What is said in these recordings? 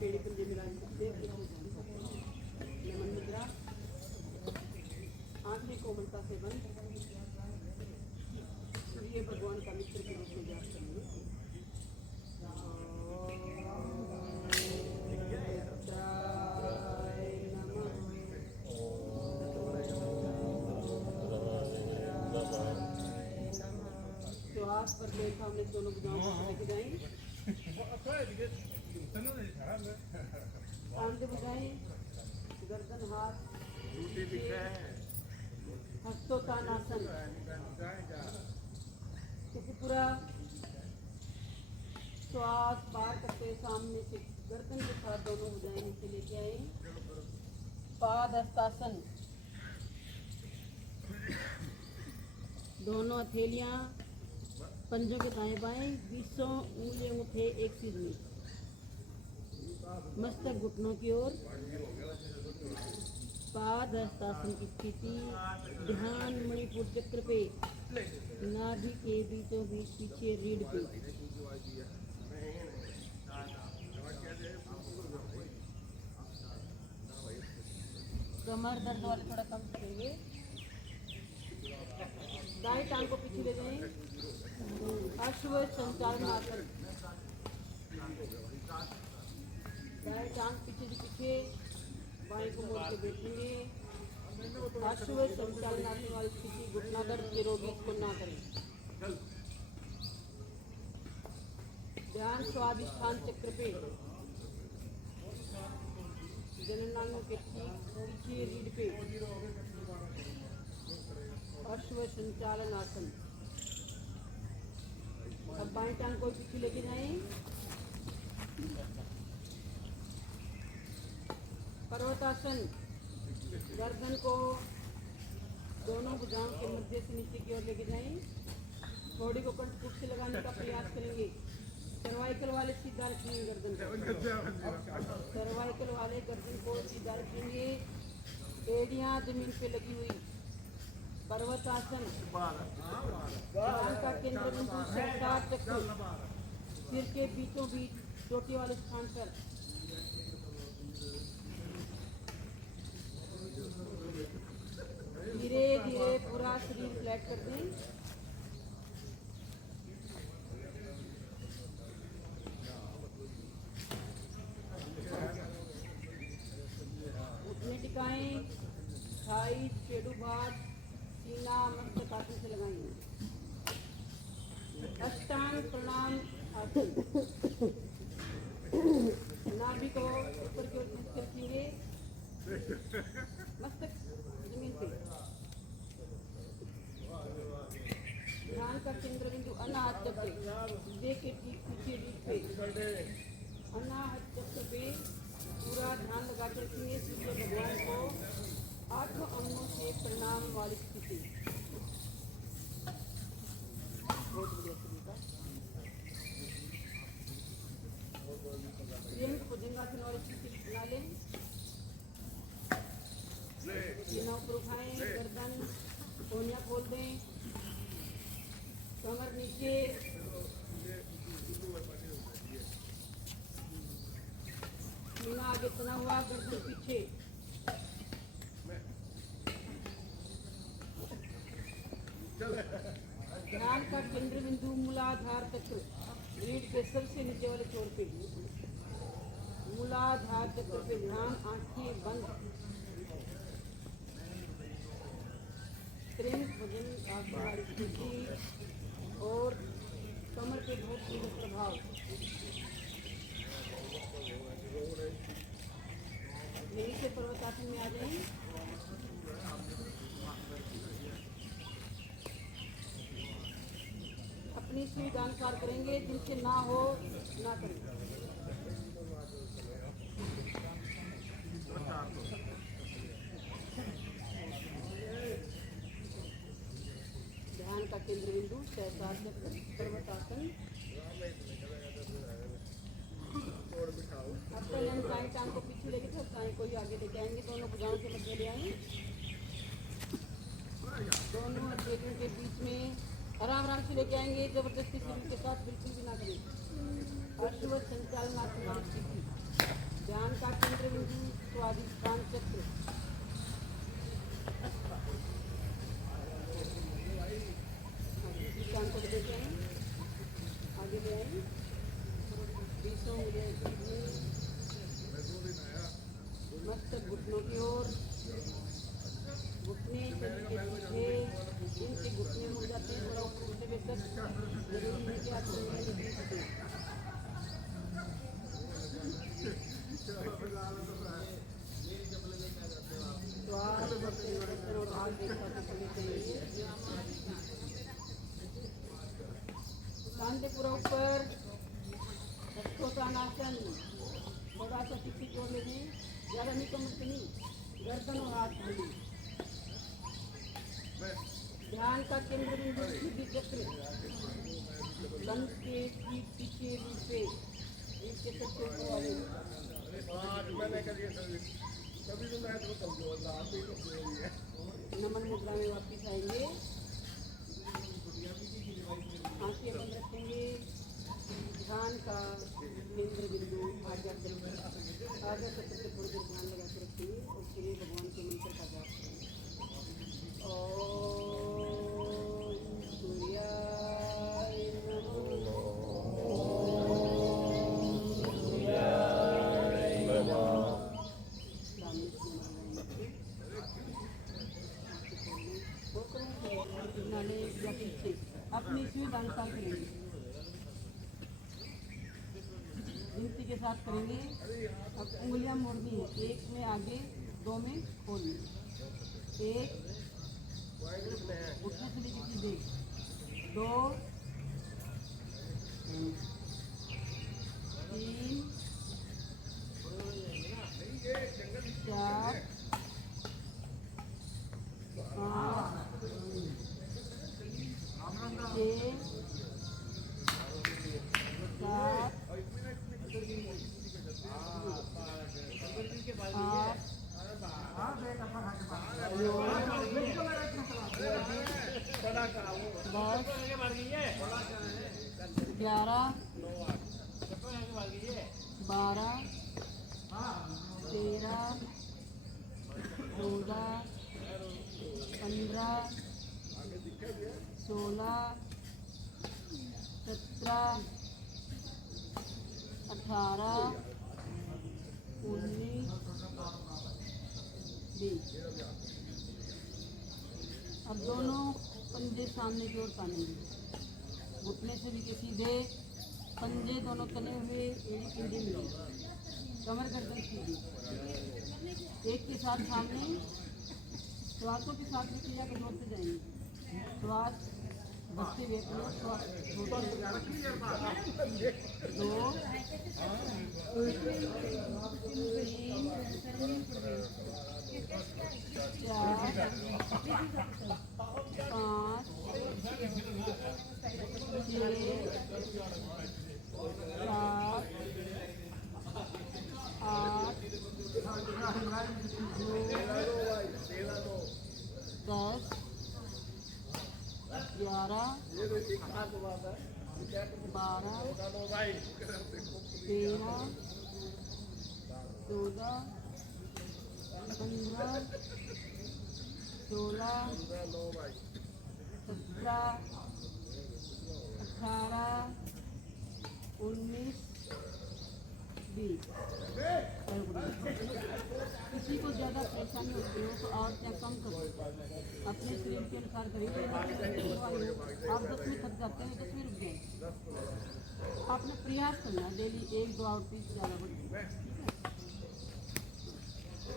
पेड़ी पंजे मिलान नमन मुद्रा, आंखें कोमलता से बंद, ये भगवान का मित्र के रूप में जाप करेंगे। श्वास पर देखा हमने दोनों भुजाओं को लेके जाएंगे। आंखें बुझाएं, गर्दन हाथ हस्तोत्तानासन, त्रिपुरा श्वास पार करते सामने से गर्दन के साथ दोनों भुजाएं नीचे लेके आए। पाद हस्तासन, दोनों हथेलियां पंजों के दाएं बाएं, 20 उंगली अंगूठे एक सिर में, मस्तक घुटनों की ओर। पाद हस्तासन की स्थिति, ध्यान मणिपुर चक्र पे, नाभि के बीचों बीच पीछे रीढ़ पे। कमर दर्द वाले थोड़ा कम करेंगे। दाएं टांग को पीछे ले जाएं, अश्व संचालन आसन। दाएं टांग पीछे से पीछे, बाएं को मोड़ के बैठेंगे। अश्व संचालन आसन वाली स्थिति, घुटना दर्द के रोगी इसको ना करें। ध्यान स्वादिष्ठान चक्र पे, जननांगों के ठीक पीछे रीढ़ पे, अश्व संचालन आसन। अब बाएं टांग को पीछे लेके जाएं, पर्वतासन। गर्दन को दोनों भुजाओं के मध्य से नीचे की ओर लेके जाएं। बॉडी को कंठ से लगाने का प्रयास करेंगे। सर्वाइकल वाले सीधा रखेंगे गर्दन को, सर्वाइकल वाले गर्दन को सीधा रखेंगे। एड़ियां जमीन पे लगी हुई। पर्वतासन, ध्यान का केंद्र बिंदु सहस्त्रार चक्र, सिर के बीचों बीच चोटी वाले स्थान पर। धीरे धीरे पूरा शरीर फ्लैट कर दें। घुटने टिकाएं, थाई पेडुभाग, सीना मस्तक आसन से लगाएंगे। अष्टांग प्रणाम आसन, नाभि को ऊपर की ओर खींच कर रखेंगे, मस्तक जमीन पे। ध्यान का केंद्र बिंदु अनाहत चक्र, हृदय के ठीक पीछे रीढ़ पे। अनाहत चक्र पे पूरा ध्यान लगा कर रखेंगे। सूर्य भगवान को 8 अंगों से प्रणाम वाली स्थिति। बहुत बढ़िया तरीका। भुजंगासन वाली स्थिति बना लें। सीना ऊपर उठाएं, गर्दन कोहनियां खोल दें, कमर नीचे, सीना आगे तना हुआ, गर्दन पीछे। ध्यान का केंद्र बिंदु मूलाधार चक्र, रीढ़ के सबसे नीचे वाले छोर पे। मूलाधार चक्र पे ध्यान, आंखें बंद। त्रिंग भुजंग आसन वाली स्थिति और कमर पे बहुत सुंदर प्रभाव। यहीं से पर्वतासन में आ जाएं। अपनी सुविधा अनुसार करेंगे, जिनसे ना हो ना करें। ध्यान का केंद्र बिंदु सहस्त्रार चक्र, पर्वतासन। अब पहले दाएं टांग को पीछे लेके फिर दाएं को ही आगे लेके आएंगे। दोनों भुजाओं के मध्य ले आएंगे। दोनों हथेलियों के बीच में आराम आराम से लेके आएंगे। जबरदस्ती शरीर के साथ बिल्कुल भी ना करें। अश्व संचालन आसन वाली स्थिति। स्वाधिष्ठान चक्र, कान को देते हैं, आगे ले आए, 20 उंगलियां मस्त घुटनों की ओर, घुटने शरीर के पीछे, इनके घुटने मुड़ जाते हैं, थोड़ा ऊपर उठने बेहतर, जरूरी नहीं कि आप उंगलियां निकल सकें। श्वास और हाथ एक साथ करने चाहिए। कांधे पूरा ऊपर, हस्तोत्तानासन, थोड़ा सा पीछे जोड़ ले लें, ज़्यादा नहीं कमर से नहीं, गर्दन और हाथ खुली। ध्यान का केंद्र बिंदु सीधी चक्र, कंठ के ठीक पीछे रीढ़ पे, रीढ़ के सबसे ऊपर वाले। नमन मुद्रा में वापिस आएंगे, आंखें बंद रखेंगे, ध्यान का केंद्र बिंदु आज्ञा चक्र, आज्ञा चक्र से थोड़ी देर ध्यान लगा के रखेंगे और फिर भगवान के मंत्र का जाप करेंगे। ओम सूर्याय नमः, ओम सूर्याय नमः। अपनी स्वीट अनुसार करेंगे, गिनती के साथ करेंगे। अब उंगलियां मोड़नी है, एक में आगे, दो में खोलनी, एक उठने से लेकर सीधे, दो, तीन, चार, पाँच, 6, 7, 8, 11, 12, 13, 14, 15, 16, 17, 18, 19, 20। अब दोनों पंजे सामने की ओर तानेंगे, घुटने से भी सीधे, पंजे दोनों तने हुए, एड़ी पिंडी मिली, कमर गर्दन सीधी, एक के साथ सामने, श्वासों के साथ में क्रिया को जोड़ते जाएंगे। श्वास बसते हुए अपने श्वास छोड़ते, 2, 3, 4, 5, 6, 7, 8, 9, 10, 11, 12, 13, 14, 15, 16, 17, 18, 19, 20। किसी को ज़्यादा परेशानी होती हो तो और क्या कम करो, अपने शरीर के अनुसार करिए। आप 10 में थक जाते हैं, 10 में रुक जाए। आपने प्रयास करना डेली 1-2 आउटरीच ज़्यादा बढ़ती है।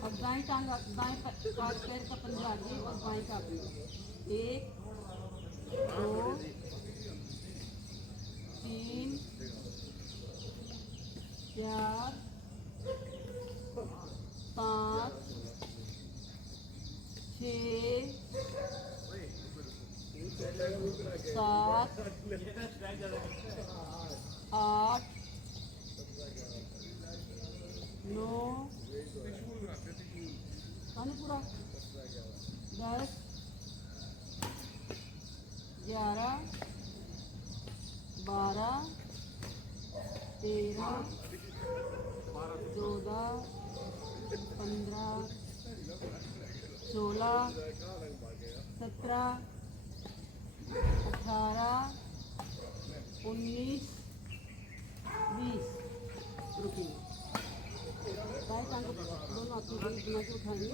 अब दाएं टांग, दाएं पैर का पंजा आगे और बाएं का आगे, 1, 2, 3, 4, 5, 6, 7, 8, 9, पूरा 10, 11, 12, 13, 14, 15, 16, 17, 18, 19, 20। रुकिए, बाएं टांग को दोनों आपकी बड़ी बना के उठाएंगे,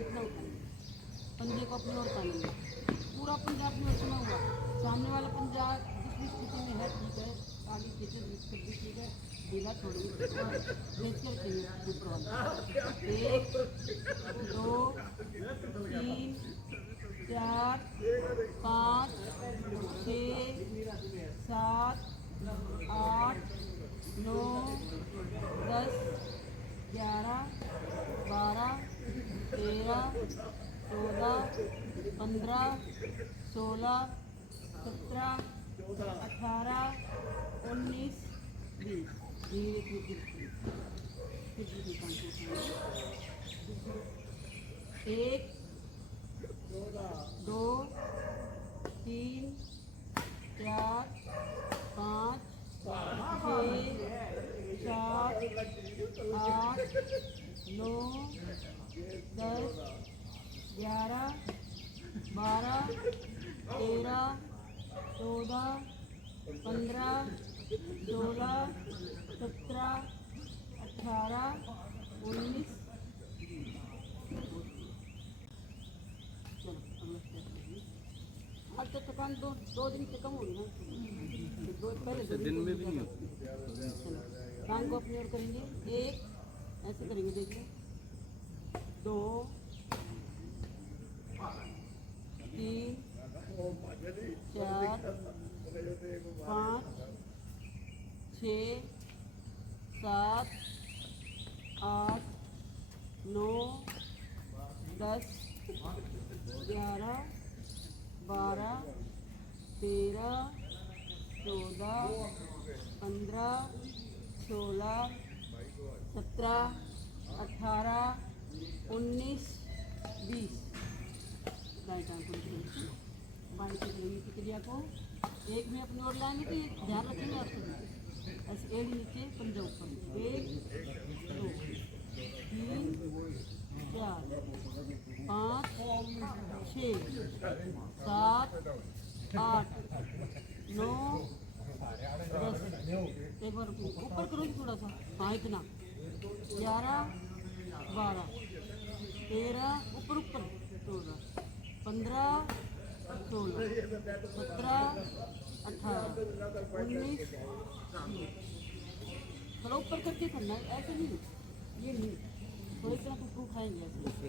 इतना उठाएंगे, पंजे को अपनी ओर तानेंगे, पूरा पंजा अपनी ओर सुना हुआ, सामने वाला पंजा जिस भी स्थिति में है ठीक है, आगे पीछे कर भी ठीक है, ढीला छोड़ेंगे, खींच कर रखेंगे ऊपर वाला। 1, 2, 3, 4, 5, 6, 7, 8, 9, 10, 11, 12, 13, 14, 15, 16, 17, 18, 19, 20। धीरे धीरे एक, 2, 3, 4, 5, 6, 7, 8, 9, 10, 11, 12, 13, 14, 15, 16, 17, 18, 19। चलो अगला स्टेप करिए। आज तो थकान दो दिन से कम होगी ना, दो पहले दिन में भी नहीं होती। चलो टांग को अपनी ओर करेंगे, एक ऐसे करेंगे, देखिए 2, 3, 4, 5, 6, 7, 8, 9, 10, 11, 12, 13, 14, 15, 16, 17, 18, 19, 20। दाएं टांग को बाएं से करेंगे प्रक्रिया को, एक में अपनी ओर लाएंगे तो ध्यान रखेंगे आपको, ऐसे एड़ी नीचे पंजा ऊपर, 1, 2, 3, 4, 5, 6, 7, 8, 9, 10। एक बार ऊपर करोगे थोड़ा सा, हाँ इतना, 11, 12, 13, ऊपर ऊपर 14, 15, 16, 17, 18, 19, 20। थोड़ा ऊपर करके करना है, ऐसे नहीं, ये नहीं, थोड़ी तरह कुछ खाएंगे ऐसे,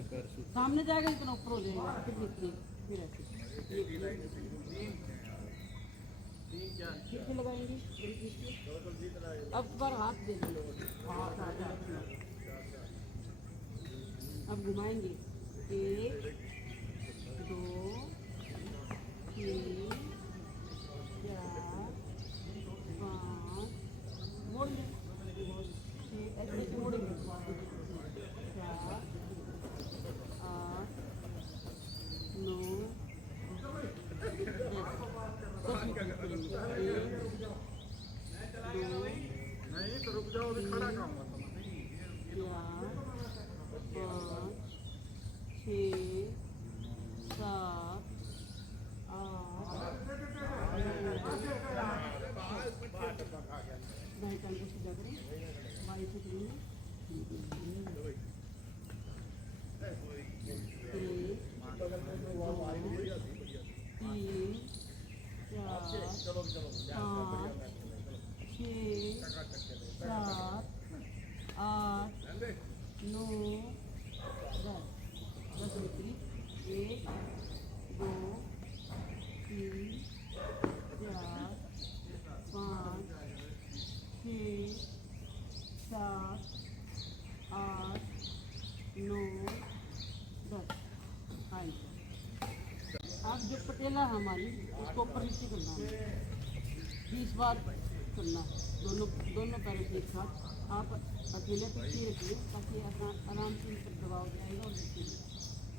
सामने जाएगा इतना ऊपर हो जाएगा, फिर नीचे, फिर ऐसे फिर से लगाएंगे। अब बार हाथ दे देंगे, अब घुमाएंगे, 1, 2, 3, 4, 5, मोड़ लें, ऐसे मोड़ेंगे, 4, 8, 9, नहीं तो रुक जाओ, अभी खड़ा खाऊंगा 5, 6, 7, 8, 9, 10 को सीधा करें, 22 से करेंगे, अब जो पटेला हमारी इसको ऊपर नीचे करना है, 20 बार करना है, दोनों पैरों से एक साथ। आप अकेले पीछे रखिए ताकि आराम से ऊपर दबाव जाएगा और नीचे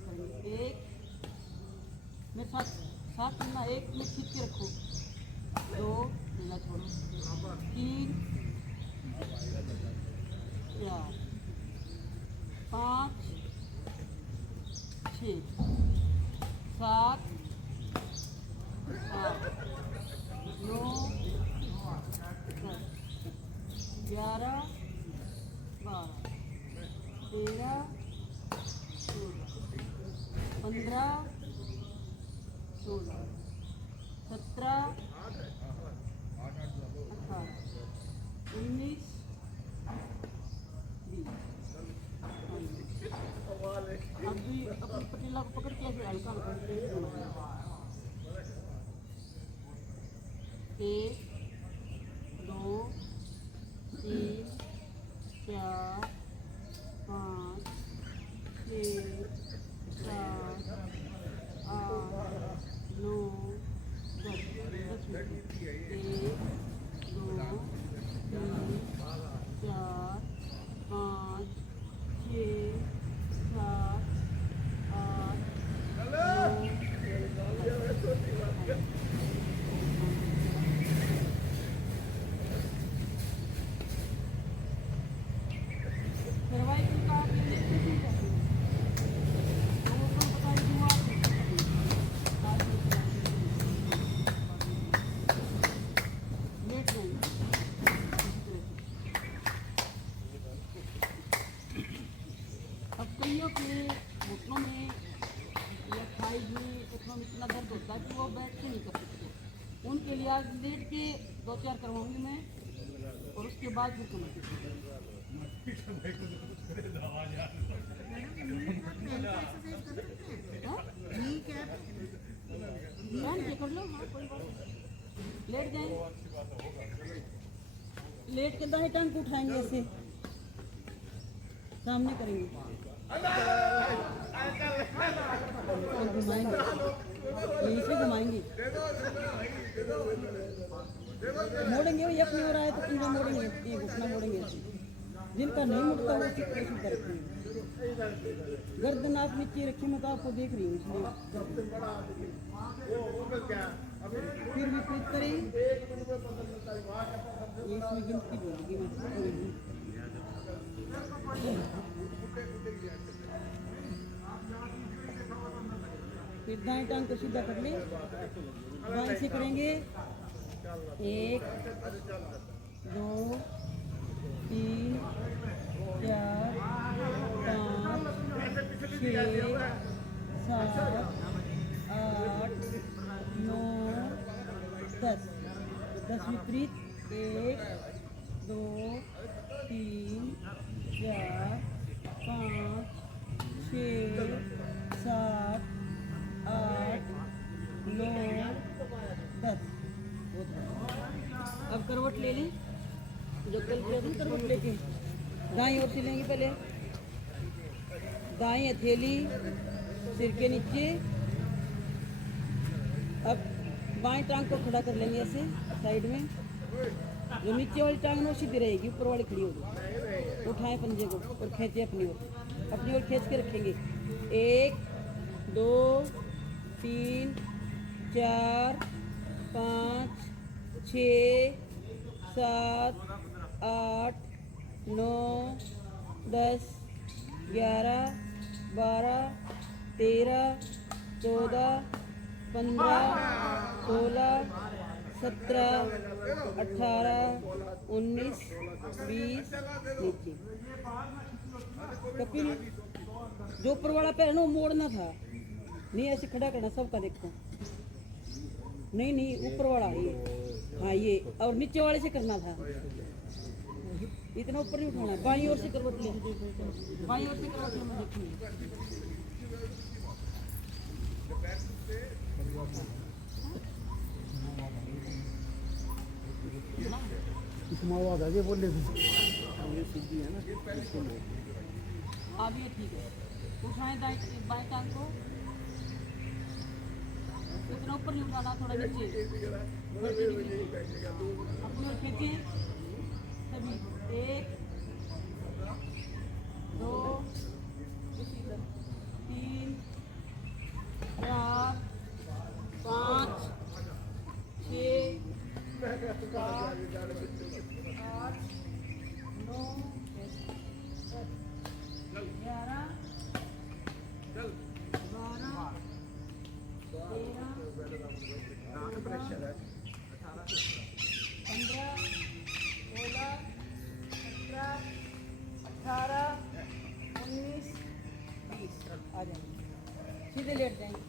करेंगे। एक मेरे साथ करना, एक में खींच के रखो, 2 ढीला छोड़ो, 3, 4, 11 12 13 14 15 16 17 18 19 अभी अपनी पतीला को पकड़ के ऐसे हल्का हल्का एक 2 3 4 5 6 7 8 9 10 1 2 3 4 5 6 7 अब कईयों के घुटनों में या थाइज में घुटनों में इतना दर्द होता है कि वो बैठ के नहीं कर सकते। उनके लिए आज लेट के 2-4 करवाऊंगी मैं और उसके बाद फिर कमर के कर लो। हाँ कोई बात नहीं, लेट जाए, लेट के दाएं टांग को उठाएंगे ऐसे सामने करेंगे और घुमाएंगे, यहीं से घुमाएंगे, मोड़ेंगे। ये अपनी ओर आए तो पंजा मोड़ेंगे, ये घुटना मोड़ेंगे ऐसे। जिनका नहीं मुड़ता वो सीधा सीधा रखेंगे। गर्दन आप नीचे रखी, मैं तो आपको देख रही हूँ इसलिए। फिर विपरीत करें, ये इसमें गिनती बोलेगी मैं। फिर दाएं टांग को सीधा कर ले, बाएं से करेंगे 1 2 3 4 5 6 7 8 9 10 विपरीत 1 2 3 4 5 6 7 8 9 10। अब करवट ले लें, जो कल किया था करवट लेके दाईं ओर से लेंगे। पहले दाईं हथेली सिर के नीचे। अब बाएं टांग को खड़ा कर लेंगे ऐसे साइड में। जो नीचे वाली टांग ना सीधी रहेगी, ऊपर वाली खड़ी होगी। उठाएं पंजे को और खींचे अपनी ओर खींच के रखेंगे। 1 2 3 4 5 6 7 8 9 10 11 12 13 14 15 16 17 18 19 20 नीचे। कपिल जो ऊपर वाला पैर ना मोड़ना था, नहीं ऐसे खड़ा करना सबका। देखो नहीं ऊपर वाला ये, हाँ ये, और नीचे वाले से करना था। इतना ऊपर नहीं उठाना। बाईं ओर से करवट ले, बाईं ओर से करवट ले। मैं देखूंगी बोले अब ये ठीक है। उठाएं बाएं टांग को, इतना ऊपर नहीं उठाना, थोड़ा नीचे अपनी ओर खींचे सभी। 1 2 3 4 5 6 7 8 9 11 12 13 15 16 सीधे लेट जाएंगे।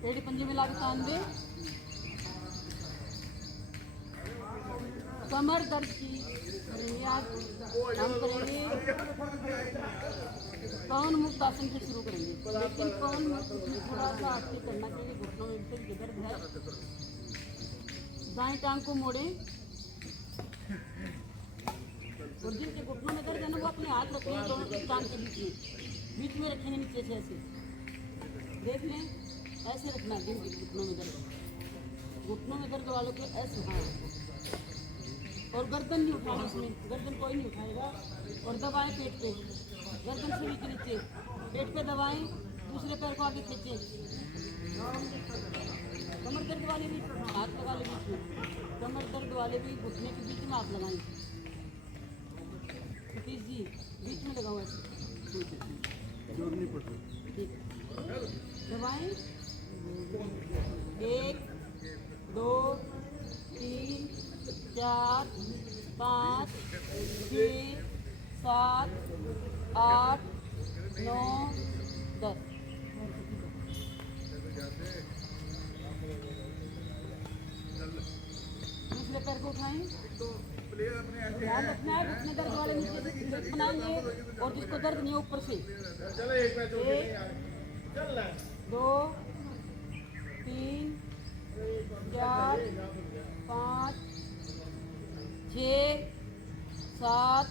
पेड़ी पंजे में लाके तान दे। कमर दर्द की बुनियाद हम करेंगे। पवन मुक्त आसन से शुरू करेंगे, लेकिन पवन मुक्त में थोड़ा सा आपसे करना चाहिए। घुटनों में भी दर्द है। दाएं टांग को मोड़े और जिनके घुटनों में दर्द है ना वो अपने हाथ रखेंगे दोनों की टांग के बीच में रखेंगे नीचे से ऐसे देख लें, ऐसे रखना है। जिनके घुटनों में दर्द वालों को ऐसे, हाँ। और गर्दन नहीं उठाना, इसमें गर्दन कोई नहीं उठाएगा। और दबाएं पेट पे, गर्दन से के नीचे पेट पे दबाएं, दूसरे पैर को आगे खींचे। कमर दर्द वाले भी हाथ लगा ले बीच में, कमर दर्द वाले भी घुटने के बीच में आप लगाएं। सतीश जी बीच में लगाओ ऐसे, जोर नहीं पड़ती। ठीक दबाएं। 1 2 3 4 5 6 7 8 9 10। दूसरे पैर को उठाएं। ध्यान रखना है घुटने दर्द वाले नीचे से स्ट्रेट बनाएंगे और जिसको दर्द नहीं है ऊपर से। 1 2 3 4 5 6 7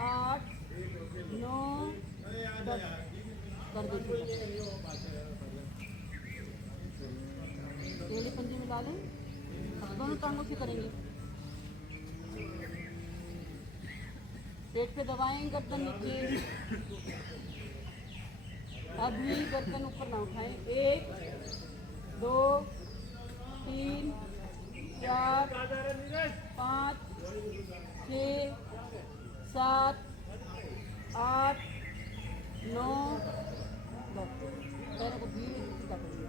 8 9 10 कर दीजिए। एड़ी पंजे मिला लें, दोनों टांगों से करेंगे। पेट पे दबाएं, गर्दन नीचे। अभी गर्दन ऊपर ना उठाएं। 1 2 3 4 5 6 7 8 9 10। पैरों को धीरे सीधा करिए।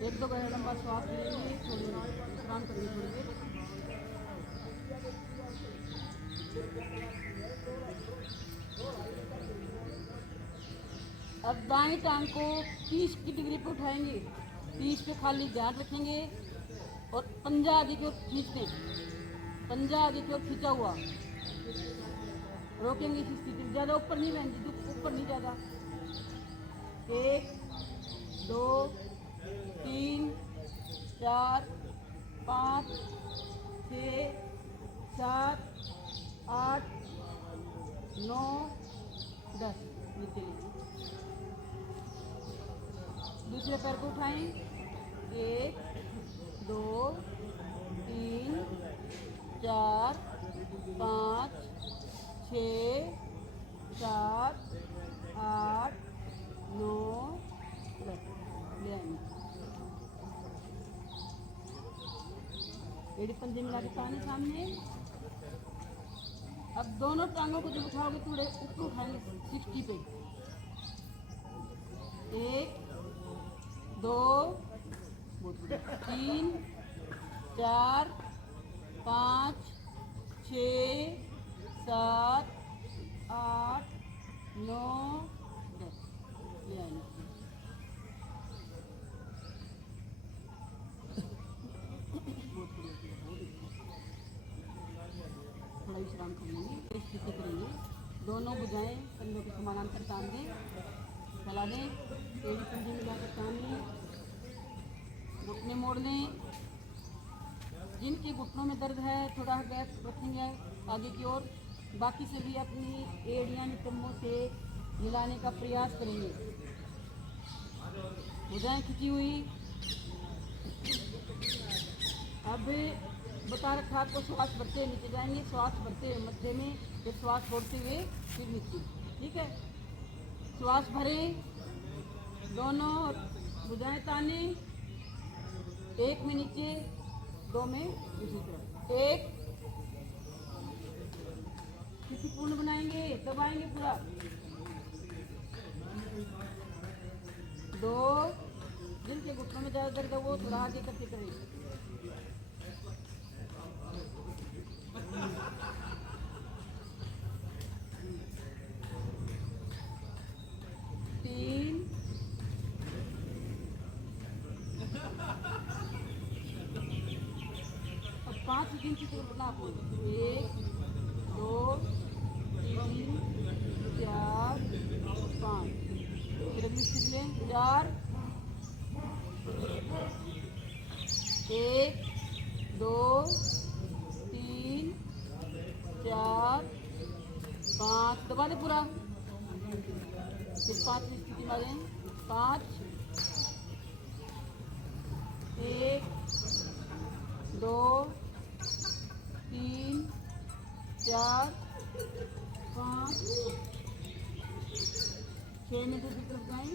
एक दो गहरा लंबा श्वास लेंगे, थोड़ी विश्राम करेंगे थोड़ी देर। अब दाएं टांग को 30 की डिग्री पे उठाएंगे, 30 पे खाली ध्यान रखेंगे और पंजा आगे की ओर खींचते, पंजा आगे की ओर खींचा हुआ रोकेंगे। इसी स्थिति में ज़्यादा ऊपर नहीं बहन जी, ऊपर नहीं ज़्यादा। 1 2 3 4 5 6 7 8 9 10 नीचे लीजिए। दूसरे पैर को उठाएं। 1 2 3 4 5 6 7 8 9 10 ले आएंगे। एड़ी पंजे मिला के ताने सामने। अब दोनों टांगों को जब उठाओगे थोड़े ऊपर उठाएंगे 60 पे। 1 2 3 4 5 6 7 8 9 10 ले आएंगे। थोड़ा विश्राम कर लेंगे, फिर स्थिति करेंगे। दोनों भुजाएं कंधों के समानांतर तान दें, फैला दें। एड़ी पंजे मिलाकर तान लें, घुटने मोड़ लें। जिनके घुटनों में दर्द है थोड़ा गैप रखेंगे आगे की ओर। बाकी से भी अपनी एड़ियाँ नितंबों से मिलाने का प्रयास करेंगे। भुजाएं खिंची हुई। अब बता रखा आपको, श्वास भरते नीचे जाएंगे, श्वास भरते हुए मध्य में, फिर श्वास छोड़ते हुए फिर नीचे। ठीक है, श्वास भरें, दोनों भुजाएं ताने। 1 में नीचे, 2 में दूसरी तरफ। 1 स्थिति पूर्ण बनाएंगे, दबाएंगे पूरा। 2, जिनके घुटनों में ज्यादा दर्द है वो थोड़ा आगे करके करें। 3, अब 5 गिनती को करना आपको। 1, 2, 3, 4, 5। फिर अगली स्थिति में 4, 1, 2, 3, 4, 5। दबा दे पूरा। फिर 5वीं स्थिति में आ जाए। 5, 1, 2, 3, 4, 5, 6 में दूसरी तरफ जाएं।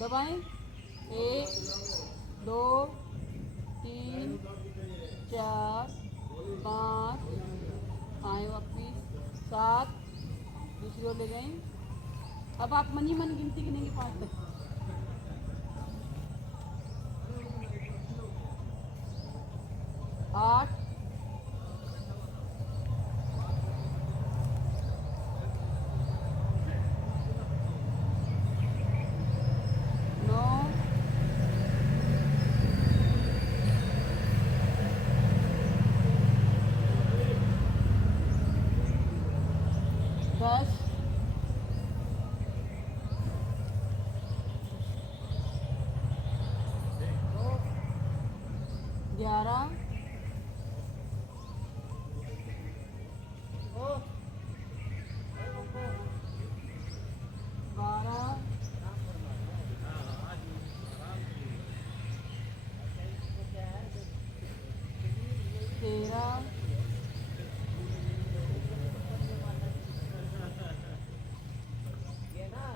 दबाएं। 1, 2, 3, 4, 5, आए वापिस 7, दूसरी ओर ले जाएं। अब आप मन ही मन गिनती गिनेंगे 5 तक। 8, 9, 10, 11, 12, 13,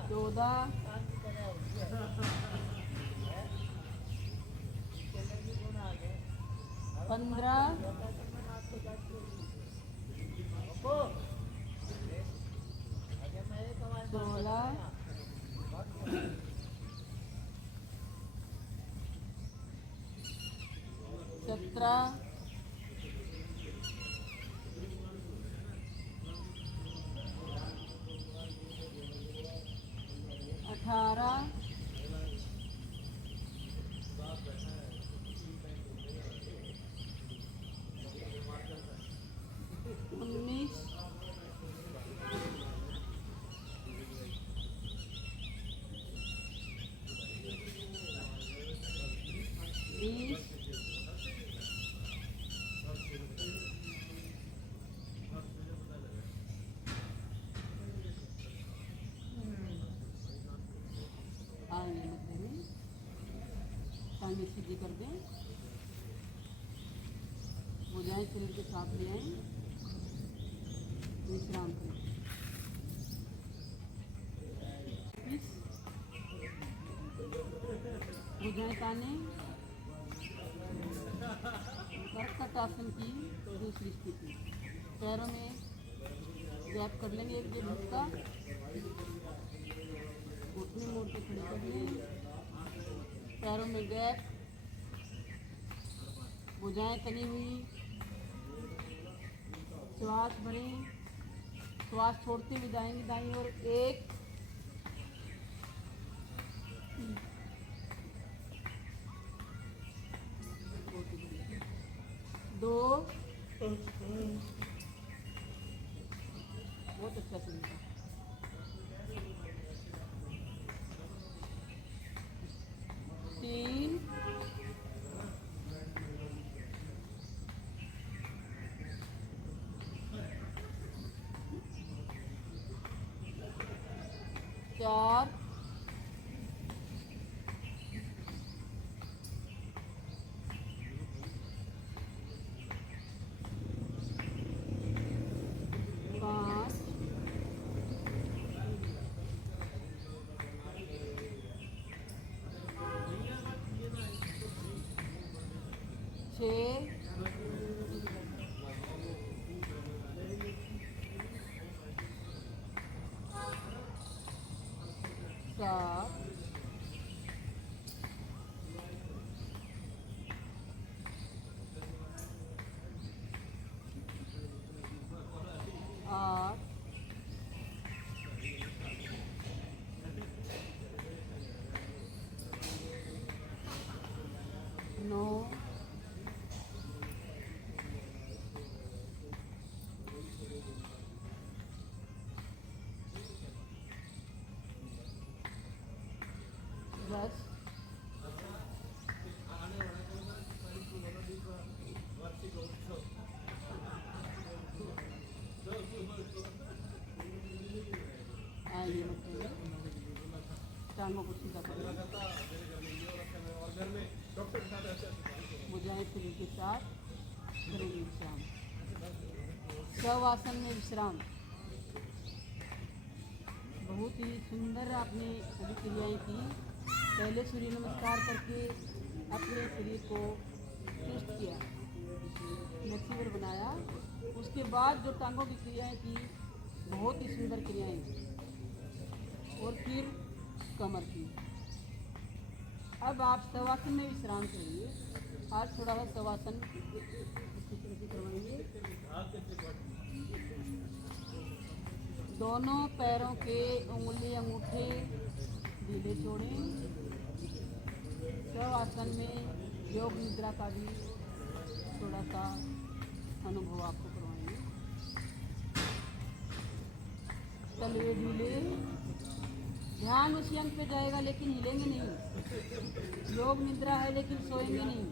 14, 15, 16, 17, 18, 19, 20, 5 सीधी कर दें। भुजाएं शरीर के साथ ले आएं। विश्राम करें। भुजाएं ताने। कर्कट आसन की दूसरी स्थिति। पैरों में गैप कर लेंगे 1 मिनट का। घुटने मोड़ के खड़े कर लें। पैरों में गैप। भुजाएं तनी हुई। श्वास भरें। श्वास छोड़ते हुए जाएंगे दाईं ओर। 1, 2, बहुत अच्छा सुनता। 3, 4, 5, 6, 8 9 10 आएंगे मतलब टांगों को सीधा करें, भुजाएं फ्री के साथ करेंगे विश्राम। शवासन में विश्राम। बहुत ही सुंदर आपने सभी क्रियाएं की। पहले सूर्य नमस्कार करके अपने शरीर को चुस्त किया, फ्लेक्सिबल बनाया। उसके बाद जो टांगों की क्रियाएं की, बहुत ही सुंदर क्रियाएं की। और फिर कमर की। अब आप शवासन में विश्राम करिए। आज थोड़ा सा शवासन करवाएंगे। दोनों पैरों के उंगली अंगूठे ढीले छोड़ें। शवासन में योग निद्रा का भी थोड़ा सा अनुभव आपको करवाएंगे। तलवे ढीले, ध्यान उसी अंग पे जाएगा लेकिन हिलेंगे नहीं। योग निद्रा है लेकिन सोएंगे नहीं।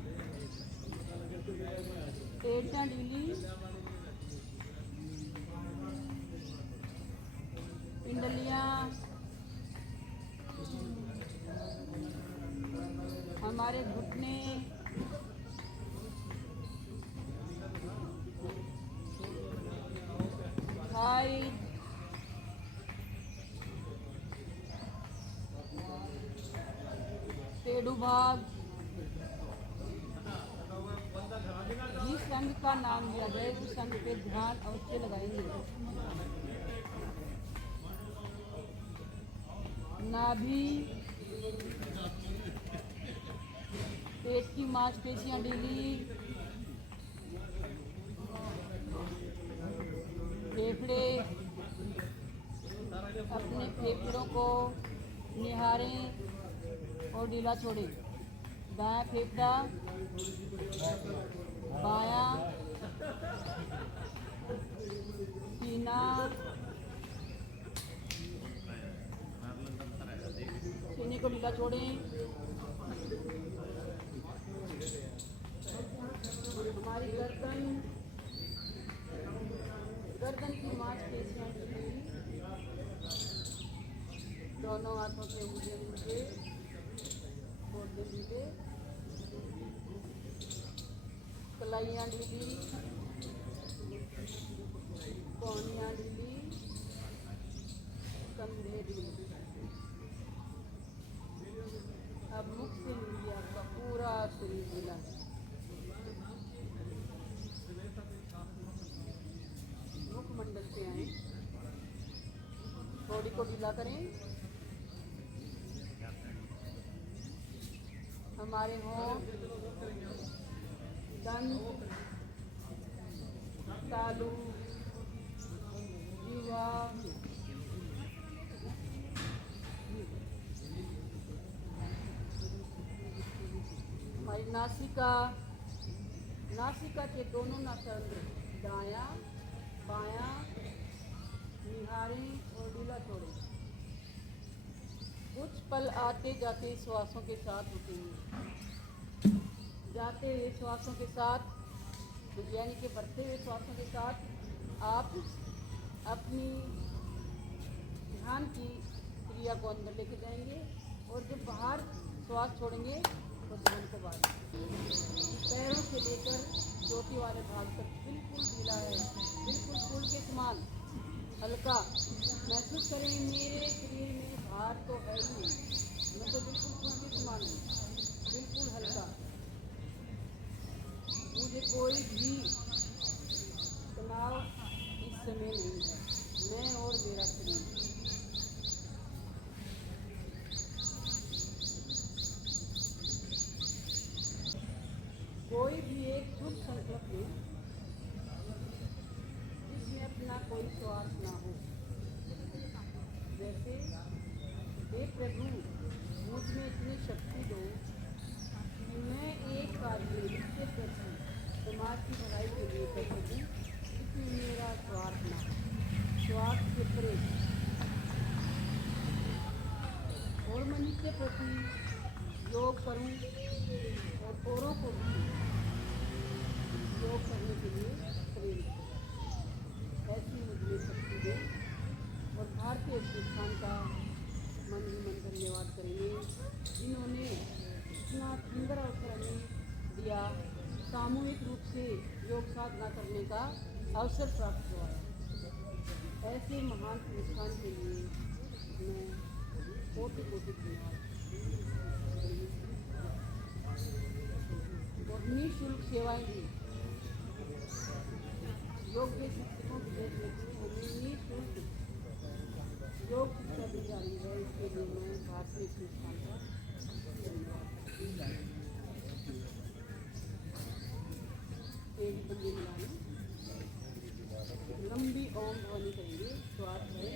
पेटा ढीली, पिंडलियां, हमारे घुटने, थाई, पेडू भाग, जिस अंग का नाम लिया जाए उस अंग पे ध्यान अवश्य लगाएंगे। नाभि, पेट की मांसपेशियां ढीली, फेफड़े, अपने फेफड़ों को निहारें और ढीला छोड़ें। दायां फेफड़ा, बायां, सीना, सीने को ढीला छोड़ें। हमारी गर्दन की मांसपेशियां ढीली, दोनों हाथों के ऊपर नीचे गोडे ढीले, कलाइयां ढीली, कोहनियां ढीली, कंधे ढीले। अब मुख से लीजिए, आपका पूरा शरीर ढीला है। मुखमंडल पे आए, बॉडी को ढीला करें। हमारे होंठ, दंत, तालू, जीवा, हमारी नासिका, नासिका के दोनों नासारंध्र दायां बायां निहारें और ढीला छोड़ें। कुछ पल आते जाते श्वासों के साथ रुकेंगे। जाते हुए श्वासों के साथ, यानी कि बढ़ते हुए श्वासों के साथ आप अपनी ध्यान की क्रिया को अंदर लेके जाएंगे और जब बाहर श्वास छोड़ेंगे तो ध्यान को बाहर। पैरों से लेकर चोटी वाले भाग तक बिल्कुल ढीला है, बिल्कुल फूल के समान हल्का। महसूस करें मेरे शरीर में भार तो है ही नहीं, मैं तो बिल्कुल फूल के समान हूँ, बिल्कुल हल्का। मुझे कोई भी तनाव इस समय नहीं है, मैं और मेरा शरीर। कोई भी एक शुभ संकल्प लें जिसमें अपना कोई कोई स्वार्थ ना हो। जैसे हे प्रभु मुझ में इतनी शक्ति दो कि मैं एक कार्य इसके प्रति समाज की भलाई के लिए कर सकूं, इसमें मेरा स्वार्थ ना हो, स्वार्थ के विपरीत और मनुष्य के प्रति योग करूं और औरों को भी योग करने के लिए प्रेरित करूं। ऐसी मुझे शक्ति दे। और भारतीय संस्थान का मन ही मन धन्यवाद करेंगे जिन्होंने इतना सुंदर अवसर हमें दिया, सामूहिक रूप से योग साधना करने का अवसर प्राप्त हुआ। ऐसे महान संस्थान के लिए मैं कोटि कोटि धन्यवाद। और निःशुल्क सेवाएं दी योग्य शिक्षकों की जरूरत है, हमें निःशुल्क योग शिक्षा दी जा रही है। इसके लिए मैं भारतीय संस्थान का धन्यवाद। एक बंदे मिलाने लंबी ओम ध्वनि करेंगे। स्वार्थ है